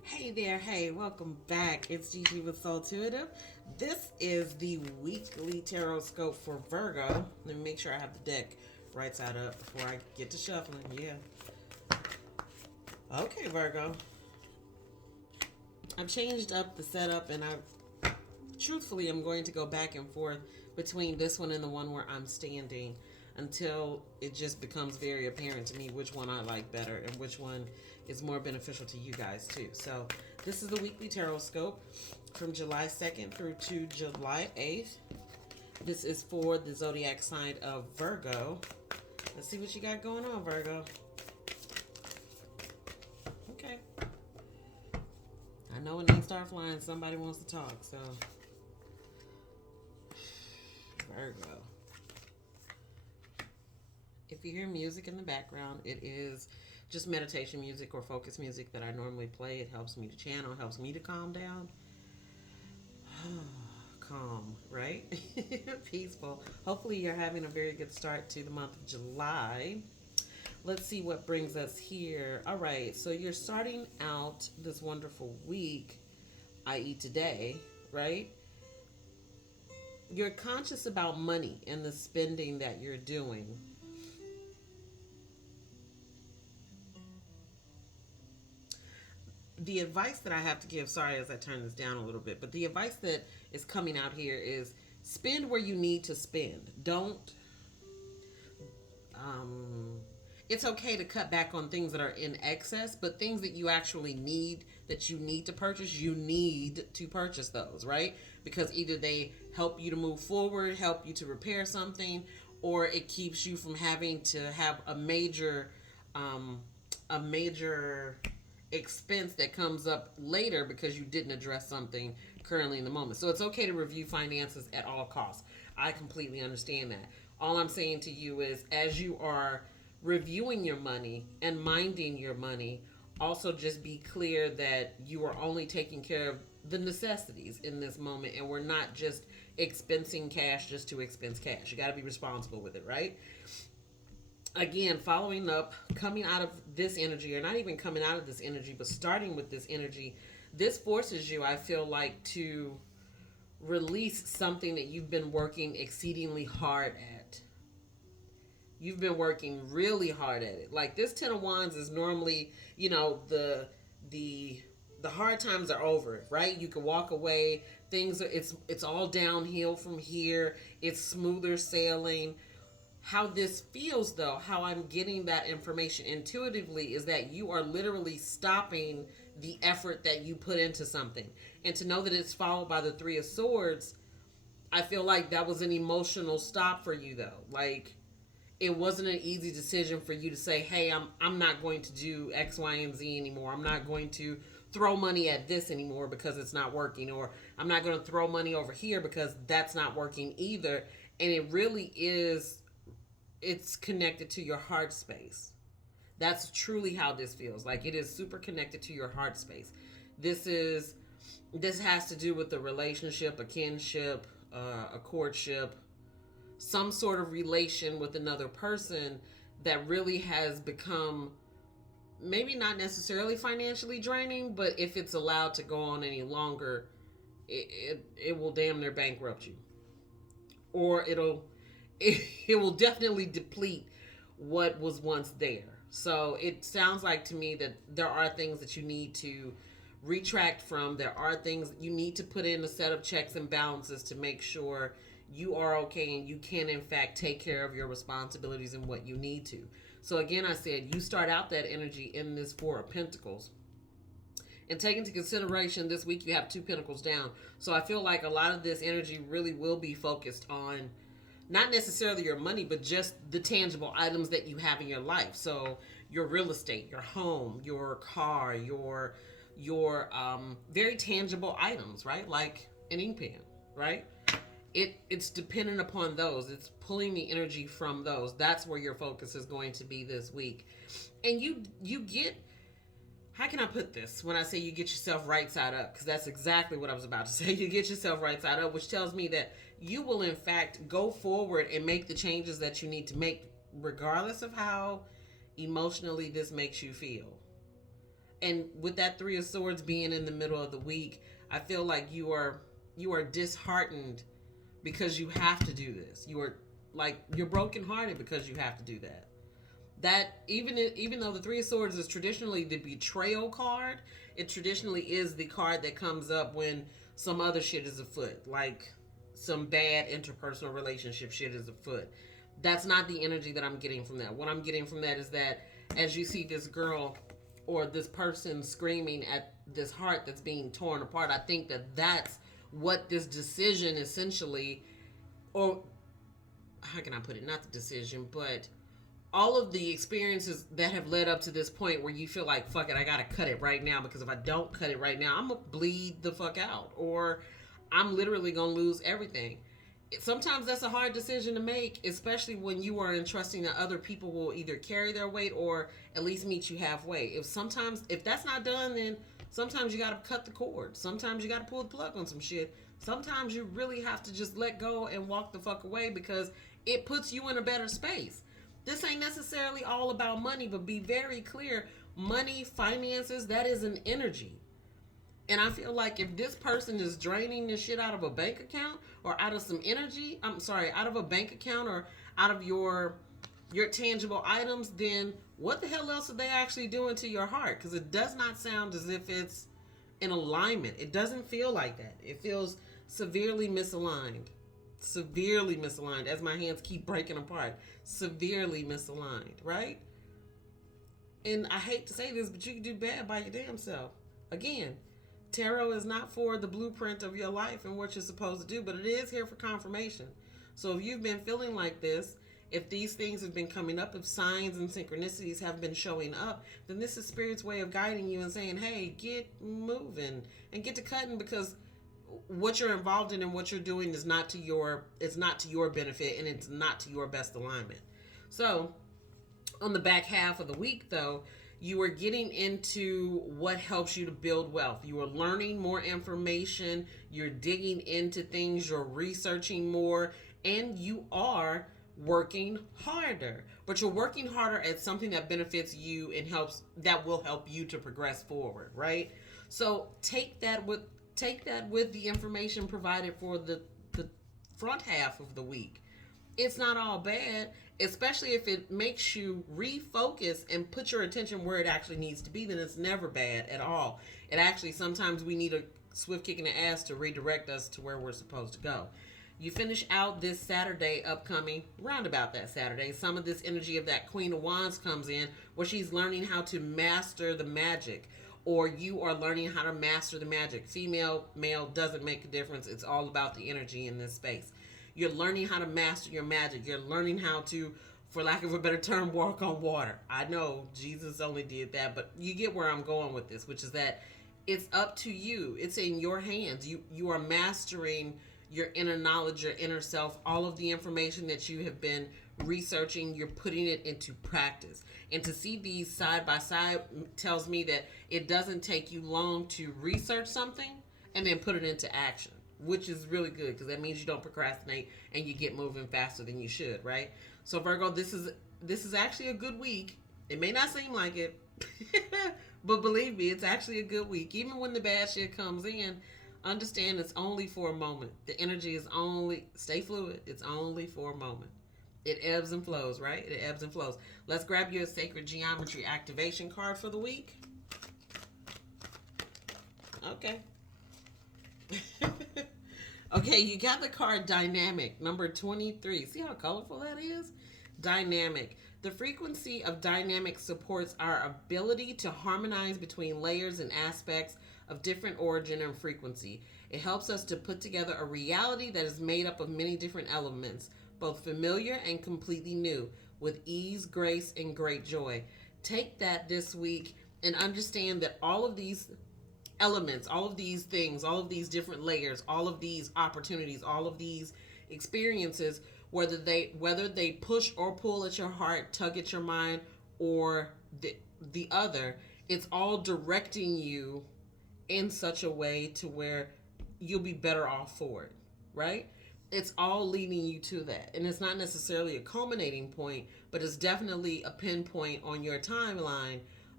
Hey there, hey, welcome back. It's Gigi with Soul Intuitive. This is the weekly tarot scope for Virgo. Let me make sure I have the deck right side up before I get to shuffling. Yeah. Okay, Virgo. I've changed up the setup and truthfully, I'm going to go back and forth between this one and the one where I'm standing until it just becomes very apparent to me which one I like better and which one is more beneficial to you guys too. So, this is the weekly tarot scope from July 2nd through to July 8th. This is for the zodiac sign of Virgo. Let's see what you got going on, Virgo. Okay. I know when they start flying, somebody wants to talk, so Virgo. If you hear music in the background, it is just meditation music or focus music that I normally play. It helps me to channel, helps me to calm down. Calm, right? Peaceful. Hopefully, you're having a very good start to the month of July. Let's see what brings us here. All right, so you're starting out this wonderful week, i.e., today, right? You're conscious about money and the spending that you're doing. The advice that I have to give, sorry as I turn this down a little bit, but the advice that is coming out here is spend where you need to spend. Don't, um, it's okay to cut back on things that are in excess, but things that you actually need, that you need to purchase those, right? Because either they help you to move forward, help you to repair something, or it keeps you from having to have um, a major expense that comes up later because you didn't address something currently in the moment. So it's okay to review finances at all costs. I completely understand that. All I'm saying to you is as you are reviewing your money and minding your money, also just be clear that you are only taking care of the necessities in this moment and we're not just expensing cash just to expense cash. You got to be responsible with it, right? Again, following up, coming out of this energy, or not even coming out of this energy, but starting with this energy, this forces you, I feel like, to release something that you've been working exceedingly hard at. You've been working really hard at it. Like this Ten of Wands is normally, the the hard times are over, right? You can walk away. Things are it's all downhill from here. It's smoother sailing. How this feels, though, how I'm getting that information intuitively is that you are literally stopping the effort that you put into something. And to know that it's followed by the Three of Swords, I feel like that was an emotional stop for you, though. Like, it wasn't an easy decision for you to say, hey, I'm not going to do X, Y, and Z anymore. I'm not going to throw money at this anymore because it's not working. Or I'm not going to throw money over here because that's not working either. And it really is, it's connected to your heart space. That's truly how this feels. Like it is super connected to your heart space. This is this has to do with a relationship, a kinship, a courtship, some sort of relation with another person that really has become maybe not necessarily financially draining, but if it's allowed to go on any longer, it will damn near bankrupt you, or it will definitely deplete what was once there. So it sounds like to me that there are things that you need to retract from. There are things that you need to put in a set of checks and balances to make sure you are okay and you can, in fact, take care of your responsibilities and what you need to. So, again, I said you start out that energy in this Four of Pentacles. And take into consideration this week you have two pentacles down. So I feel like a lot of this energy really will be focused on not necessarily your money, but just the tangible items that you have in your life. So your real estate, your home, your car, your very tangible items, right? Like an ink pen, right? It's dependent upon those. It's pulling the energy from those. That's where your focus is going to be this week. And you get, how can I put this when I say you get yourself right side up? Because that's exactly what I was about to say. You get yourself right side up, which tells me that you will, in fact, go forward and make the changes that you need to make, regardless of how emotionally this makes you feel. And with that Three of Swords being in the middle of the week, I feel like you are disheartened because you have to do this. You're brokenhearted because you have to do that. That even though the Three of Swords is traditionally the betrayal card, it traditionally is the card that comes up when some other shit is afoot, like some bad interpersonal relationship shit is afoot. That's not the energy that I'm getting from that. What I'm getting from that is that as you see this girl or this person screaming at this heart that's being torn apart, I think that that's what this decision essentially, or how can I put it? Not the decision, but all of the experiences that have led up to this point where you feel like, fuck it, I gotta cut it right now, because if I don't cut it right now, I'm gonna bleed the fuck out, or I'm literally gonna lose everything. Sometimes that's a hard decision to make, especially when you are entrusting that other people will either carry their weight or at least meet you halfway. If that's not done, then sometimes you gotta cut the cord. Sometimes you gotta pull the plug on some shit. Sometimes you really have to just let go and walk the fuck away, because it puts you in a better space. This ain't necessarily all about money, but be very clear: money, finances, that is an energy. And I feel like if this person is draining this shit out of a bank account or out of some energy, I'm sorry, out of a bank account or out of your tangible items, then what the hell else are they actually doing to your heart? Because it does not sound as if it's in alignment. It doesn't feel like that. It feels severely misaligned. Severely misaligned, as my hands keep breaking apart. Severely misaligned, right? And I hate to say this, but you can do bad by your damn self. Again, tarot is not for the blueprint of your life and what you're supposed to do, but it is here for confirmation. So if you've been feeling like this, if these things have been coming up, if signs and synchronicities have been showing up, then this is Spirit's way of guiding you and saying, hey, get moving and get to cutting, because what you're involved in and what you're doing is not to your benefit, and it's not to your best alignment. So on the back half of the week, though, you are getting into what helps you to build wealth. You are learning more information, you're digging into things, you're researching more, and you are working harder. But you're working harder at something that benefits you and that will help you to progress forward, right? So take that with the information provided for the front half of the week. It's not all bad, especially if it makes you refocus and put your attention where it actually needs to be. Then it's never bad at all. It actually, sometimes we need a swift kick in the ass to redirect us to where we're supposed to go. You finish out this Saturday upcoming, round about that Saturday, some of this energy of that Queen of Wands comes in, where she's learning how to master the magic, or you are learning how to master the magic. Female, male, doesn't make a difference. It's all about the energy in this space. You're learning how to master your magic. You're learning how to, for lack of a better term, walk on water. I know Jesus only did that, but you get where I'm going with this, which is that it's up to you. It's in your hands. You are mastering your inner knowledge, your inner self, all of the information that you have been researching, you're putting it into practice. And to see these side by side tells me that it doesn't take you long to research something and then put it into action, which is really good, because that means you don't procrastinate and you get moving faster than you should, right? So Virgo, this is actually a good week. It may not seem like it, but believe me, it's actually a good week. Even when the bad shit comes in, understand it's only for a moment. The energy is only, stay fluid, it's only for a moment. It ebbs and flows, right? It ebbs and flows. Let's grab you a sacred geometry activation card for the week. Okay. Okay, you got the card Dynamic, number 23. See how colorful that is? Dynamic. The frequency of dynamic supports our ability to harmonize between layers and aspects of different origin and frequency. It helps us to put together a reality that is made up of many different elements, both familiar and completely new, with ease, grace, and great joy. Take that this week and understand that all of these elements, all of these things, all of these different layers, all of these opportunities, all of these experiences, whether they push or pull at your heart, tug at your mind, or the other, it's all directing you in such a way to where you'll be better off for it, right? It's all leading you to that. And it's not necessarily a culminating point, but it's definitely a pinpoint on your timeline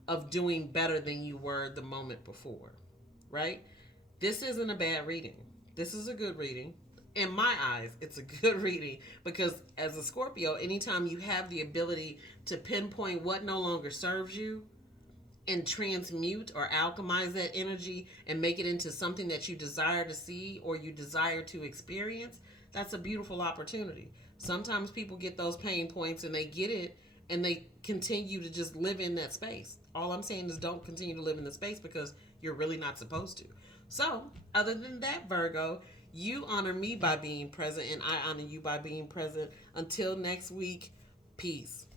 of doing better than you were the moment before, right? This isn't a bad reading. This is a good reading. In my eyes, it's a good reading because as a Scorpio, anytime you have the ability to pinpoint what no longer serves you and transmute or alchemize that energy and make it into something that you desire to see or you desire to experience, that's a beautiful opportunity. Sometimes people get those pain points and they get it and they continue to just live in that space. All I'm saying is don't continue to live in the space because you're really not supposed to. So, other than that, Virgo, you honor me by being present and I honor you by being present. Until next week, peace.